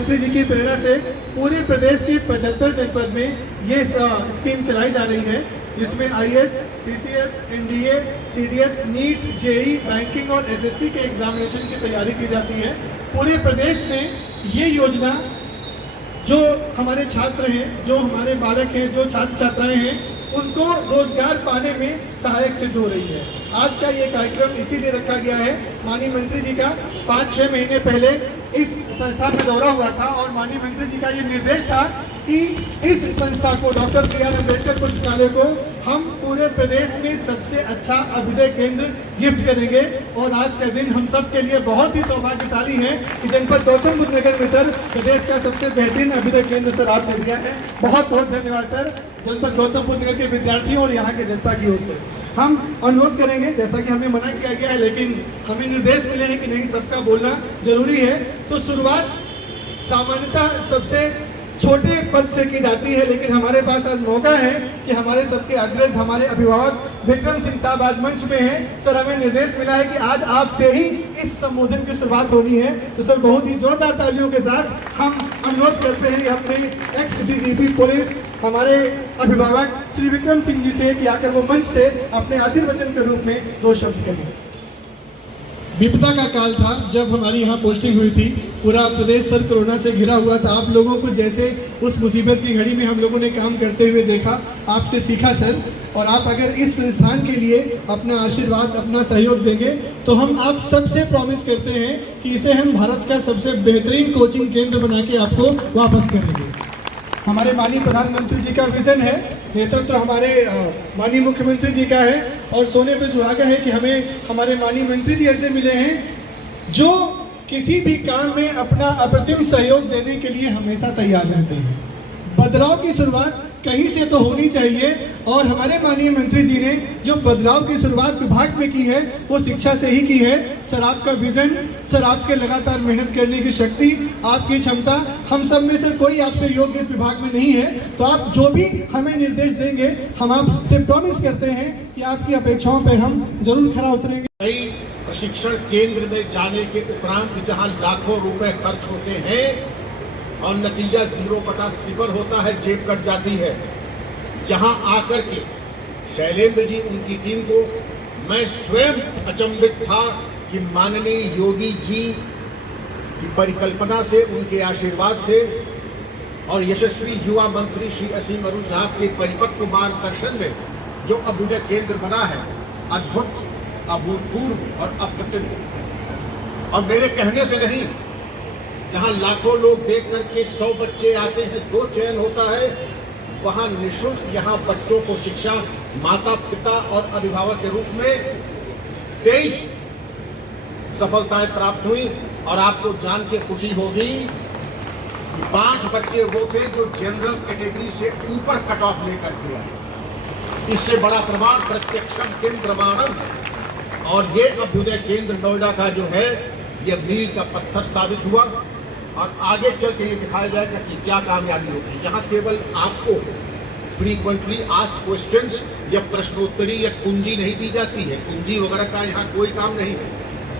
मंत्री जी की प्रेरणा से पूरे प्रदेश के 75 जनपद में ये स्कीम चलाई जा रही है, जिसमें IAS, TCS, NDA, CDS, NEET, JEE, banking और SSC के एग्जामिनेशन की तैयारी की जाती है। पूरे प्रदेश में ये योजना जो हमारे छात्र हैं, जो हमारे बालक हैं, जो छात्र छात्राएं हैं, उनको रोजगार पाने में सहायक सिद्ध हो रही है। आज का ये कार्यक्रम इसीलिए रखा गया है, माननीय मंत्री जी का 5-6 महीने पहले इस संस्था में दौरा हुआ था और माननीय मंत्री जी का ये निर्देश था कि इस संस्था को, डॉक्टर BR अम्बेडकर पुस्तकालय को, हम पूरे प्रदेश में सबसे अच्छा अभ्युदय केंद्र गिफ्ट करेंगे। और आज का दिन हम सब के लिए बहुत ही सौभाग्यशाली है कि जनपद गौतम बुद्ध नगर में सर प्रदेश का सबसे बेहतरीन अभ्युदय केंद्र सर आपने दिया है। बहुत बहुत धन्यवाद सर, जनपद गौतम बुद्ध नगर के विद्यार्थियों और यहाँ के जनता की ओर से। हम अनुरोध करेंगे, जैसा कि हमें मना किया गया है लेकिन हमें निर्देश मिले हैं कि नहीं, सबका बोलना जरूरी है, तो शुरुआत सामान्यतः सबसे छोटे पद से की जाती है, लेकिन हमारे पास आज मौका है कि हमारे सबके अग्रज, हमारे अभिभावक विक्रम सिंह साहब आज मंच में हैं। सर हमें निर्देश मिला है कि आज आपसे ही इस संबोधन की शुरुआत होनी है, तो सर बहुत ही जोरदार तालियों के साथ हम अनुरोध करते हैं अपने एक्स DGP पुलिस, हमारे अभिभावक श्री विक्रम सिंह जी से कि आकर वो मंच से अपने आशीर्वचन के रूप में 2 शब्द कहें। विपदा का काल था जब हमारी यहाँ पोस्टिंग हुई थी, पूरा प्रदेश सर कोरोना से घिरा हुआ था। आप लोगों को जैसे उस मुसीबत की घड़ी में हम लोगों ने काम करते हुए देखा, आपसे सीखा सर, और आप अगर इस संस्थान के लिए अपना आशीर्वाद, अपना सहयोग देंगे तो हम आप सबसे प्रॉमिस करते हैं कि इसे हम भारत का सबसे बेहतरीन कोचिंग केंद्र बना के आपको वापस करेंगे। हमारे माननीय प्रधानमंत्री जी का विजन है, नेतृत्व हमारे माननीय मुख्यमंत्री जी का है, और सोने पे सुहागा है कि हमें हमारे माननीय मंत्री जी ऐसे मिले हैं जो किसी भी काम में अपना अप्रतिम सहयोग देने के लिए हमेशा तैयार रहते हैं। बदलाव की शुरुआत कहीं से तो होनी चाहिए, और हमारे माननीय मंत्री जी ने जो बदलाव की शुरुआत विभाग में की है वो शिक्षा से ही की है। सर आपका विजन, सर आपके लगातार मेहनत करने की शक्ति, आपकी क्षमता, हम सब में से कोई आपसे योग्य इस विभाग में नहीं है, तो आप जो भी हमें निर्देश देंगे हम आपसे प्रॉमिस करते हैं कि आपकी अपेक्षाओं पर हम जरूर खरा उतरेंगे। कई प्रशिक्षण केंद्र में जाने के उपरांत जहां लाखों रुपए खर्च होते हैं और नतीजा 0/0 होता है, जेब कट जाती है, जहां आकर के शैलेंद्र जी, उनकी टीम को मैं स्वयं अचंभित था कि माननीय योगी जी की परिकल्पना से, उनके आशीर्वाद से और यशस्वी युवा मंत्री श्री असीम अरुण साहब के परिपक्व मार्गदर्शन में जो अभ्युदय केंद्र बना है, अद्भुत, अभूतपूर्व और अप्रतिम। और मेरे कहने से नहीं, जहां लाखों लोग देख करके 100 बच्चे आते हैं, 2 चयन होता है, वहां निःशुल्क यहाँ बच्चों को शिक्षा माता पिता और अभिभावक के रूप में 23 सफलताएं प्राप्त हुई। और आपको जान के खुशी होगी कि 5 बच्चे वो थे जो जनरल कैटेगरी से ऊपर कट ऑफ लेकर के आए। इससे बड़ा प्रमाण प्रत्यक्षम किम प्रमाणम। और ये अभ्युदय केंद्र नोएडा का जो है, ये मील का पत्थर साबित हुआ, और आगे चल के ये दिखाया जाएगा कि क्या कामयाबी होगी। यहाँ केवल आपको फ्रीक्वेंटली आस्क्ड क्वेश्चंस या प्रश्नोत्तरी या कुंजी नहीं दी जाती है, कुंजी वगैरह का यहाँ कोई काम नहीं है।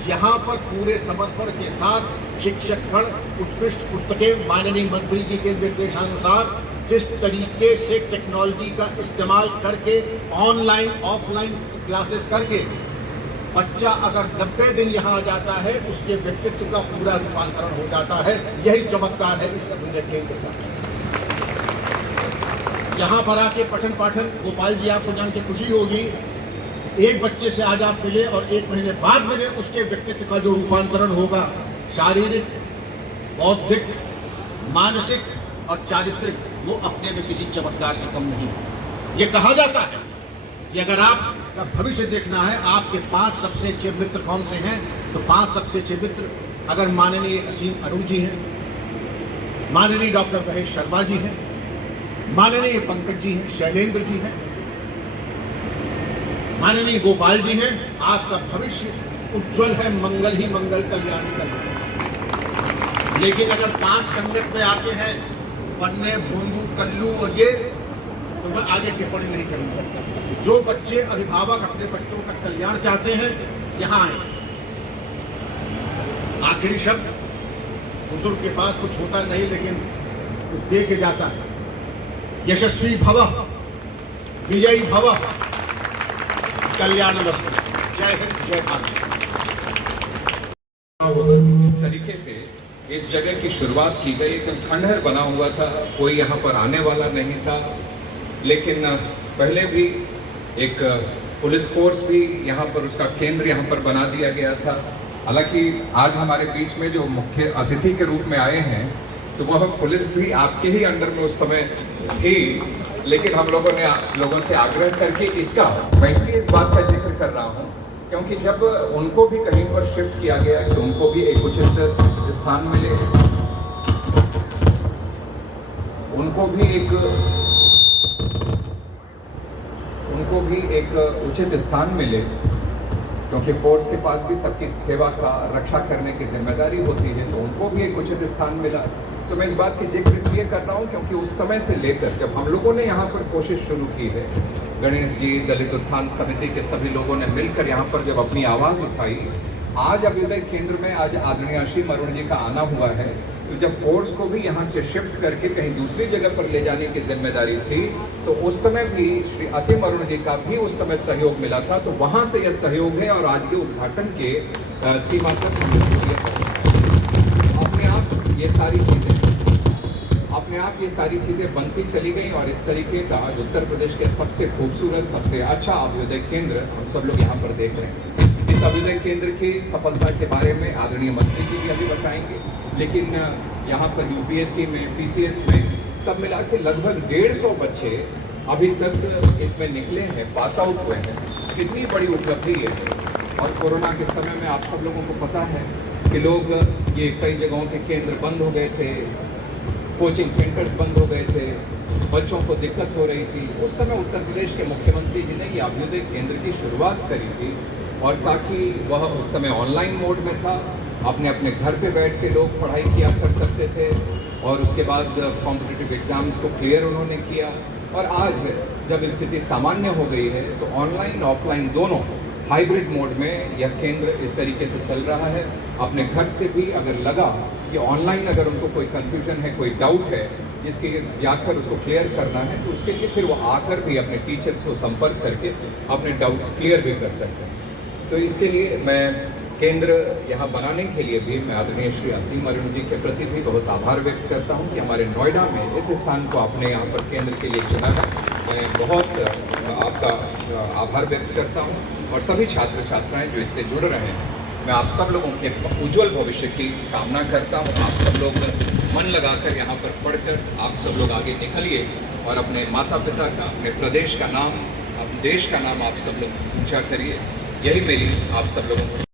यहाँ पर पूरे समर्पण के साथ शिक्षकगण उत्कृष्ट पुस्तकें माननीय मंत्री जी के निर्देशानुसार जिस तरीके से टेक्नोलॉजी का इस्तेमाल करके ऑनलाइन ऑफलाइन क्लासेस करके बच्चा अगर 90 दिन यहाँ आ जाता है, उसके व्यक्तित्व का पूरा रूपांतरण हो जाता है। यही चमत्कार है इस अभ्युदय केंद्र का। यहाँ पर आके पठन पाठन, गोपाल जी आपको जान के खुशी होगी, एक बच्चे से आज आप मिले और 1 महीने बाद मिले, उसके व्यक्तित्व का जो रूपांतरण होगा, शारीरिक, बौद्धिक, मानसिक और चारित्रिक, वो अपने में किसी चमत्कार से कम नहीं। ये कहा जाता है कि अगर आपका भविष्य देखना है, आपके 5 सबसे अच्छे मित्र कौन से हैं, तो 5 सबसे अच्छे मित्र अगर माननीय असीम अरुण जी हैं, माननीय डॉक्टर महेश शर्मा जी हैं, माननीय पंकज जी हैं, शैलेंद्र जी हैं, माननीय गोपाल जी हैं, आपका भविष्य उज्जवल है, मंगल ही मंगल, कल्याण ही कल्याण। लेकिन अगर 5 संगत में आते हैं, पन्ने, भोंदू, कल्लू और ये, तो मैं आगे टिप्पणी नहीं करूंगा। जो बच्चे अभिभावक अपने बच्चों का कल्याण चाहते हैं, यहाँ आए। आखिरी शब्द बुजुर्ग के पास कुछ होता नहीं लेकिन कुछ दे के जाता है। यशस्वी भव, विजयी भव, कल्याणमस्तु। जय हिंद, जय भारत। इस तरीके से इस जगह की शुरुआत की गई। एक खंडहर बना हुआ था, कोई यहाँ पर आने वाला नहीं था, लेकिन पहले भी एक पुलिस फोर्स भी यहाँ पर, उसका केंद्र यहाँ पर बना दिया गया था। हालांकि आज हमारे बीच में जो मुख्य अतिथि के रूप में आए हैं तो वह पुलिस भी आपके ही अंडर में उस समय थी, लेकिन हम लोगों से आग्रह करके इसका, मैं इसलिए इस बात का जिक्र कर रहा हूँ क्योंकि जब उनको भी कहीं पर शिफ्ट किया गया कि उनको भी एक उचित स्थान मिले, उनको भी एक उचित स्थान मिले, क्योंकि फोर्स के पास भी सबकी सेवा का रक्षा करने की जिम्मेदारी होती है, तो उनको भी एक उचित स्थान मिला। तो मैं इस बात की जिक्र इसलिए कर रहा हूँ क्योंकि उस समय से लेकर जब हम लोगों ने यहाँ पर कोशिश शुरू की है, गणेश जी, दलित उत्थान समिति के सभी लोगों ने मिलकर यहाँ पर जब अपनी आवाज़ उठाई, आज अभ्युदय केंद्र में आज आदरणीय असीम अरुण जी का आना हुआ है, तो जब फोर्स को भी यहाँ से शिफ्ट करके कहीं दूसरी जगह पर ले जाने की जिम्मेदारी थी, तो उस समय भी श्री असीम अरुण जी का भी उस समय सहयोग मिला था। तो वहाँ से यह सहयोग है और आज के उद्घाटन के सीमा तक अपने आप ये सारी चीज़ें बनती चली गई और इस तरीके का आज उत्तर प्रदेश के सबसे खूबसूरत, सबसे अच्छा अभ्युदय केंद्र हम सब लोग यहाँ पर देख रहे हैं। इस अभ्युदय केंद्र की सफलता के बारे में आदरणीय मंत्री जी भी अभी बताएंगे, लेकिन यहाँ पर यूपीएससी में, पीसीएस में सब मिला के लगभग 150 बच्चे अभी तक इसमें निकले हैं, पास आउट हुए हैं। कितनी बड़ी उपलब्धि है। और कोरोना के समय में आप सब लोगों को पता है कि लोग, ये कई जगहों के केंद्र बंद हो गए थे, कोचिंग सेंटर्स बंद हो गए थे, बच्चों को दिक्कत हो रही थी। उस समय उत्तर प्रदेश के मुख्यमंत्री जी ने ये अभ्युदय केंद्र की शुरुआत करी थी, और ताकि वह उस समय ऑनलाइन मोड में था, अपने अपने घर पे बैठ के लोग पढ़ाई किया कर सकते थे, और उसके बाद कॉम्पिटिटिव एग्जाम्स को क्लियर उन्होंने किया। और आज जब स्थिति सामान्य हो गई है तो ऑनलाइन ऑफलाइन दोनों हाइब्रिड मोड में यह केंद्र इस तरीके से चल रहा है। अपने घर से भी अगर लगा कि ऑनलाइन अगर उनको कोई कन्फ्यूजन है, कोई डाउट है जिसके जाकर उसको क्लियर करना है, तो उसके लिए फिर वो आकर भी अपने टीचर्स को संपर्क करके अपने डाउट्स क्लियर भी कर सकते हैं। तो इसके लिए मैं केंद्र यहाँ बनाने के लिए भी मैं आदरणीय श्री असीम अरुण जी के प्रति भी बहुत आभार व्यक्त करता हूँ कि हमारे नोएडा में इस स्थान को आपने यहाँ पर केंद्र के लिए चुना है। मैं बहुत आपका आभार व्यक्त करता हूँ, और सभी छात्र छात्राएं जो इससे जुड़ रहे हैं, मैं आप सब लोगों के उज्जवल भविष्य की कामना करता हूँ। आप सब लोग मन लगाकर यहाँ पर पढ़कर आप सब लोग आगे निकलिए और अपने माता पिता का, अपने प्रदेश का नाम, अपने देश का नाम आप सब लोग ऊंचा करिए। यही मेरी आप सब लोगों को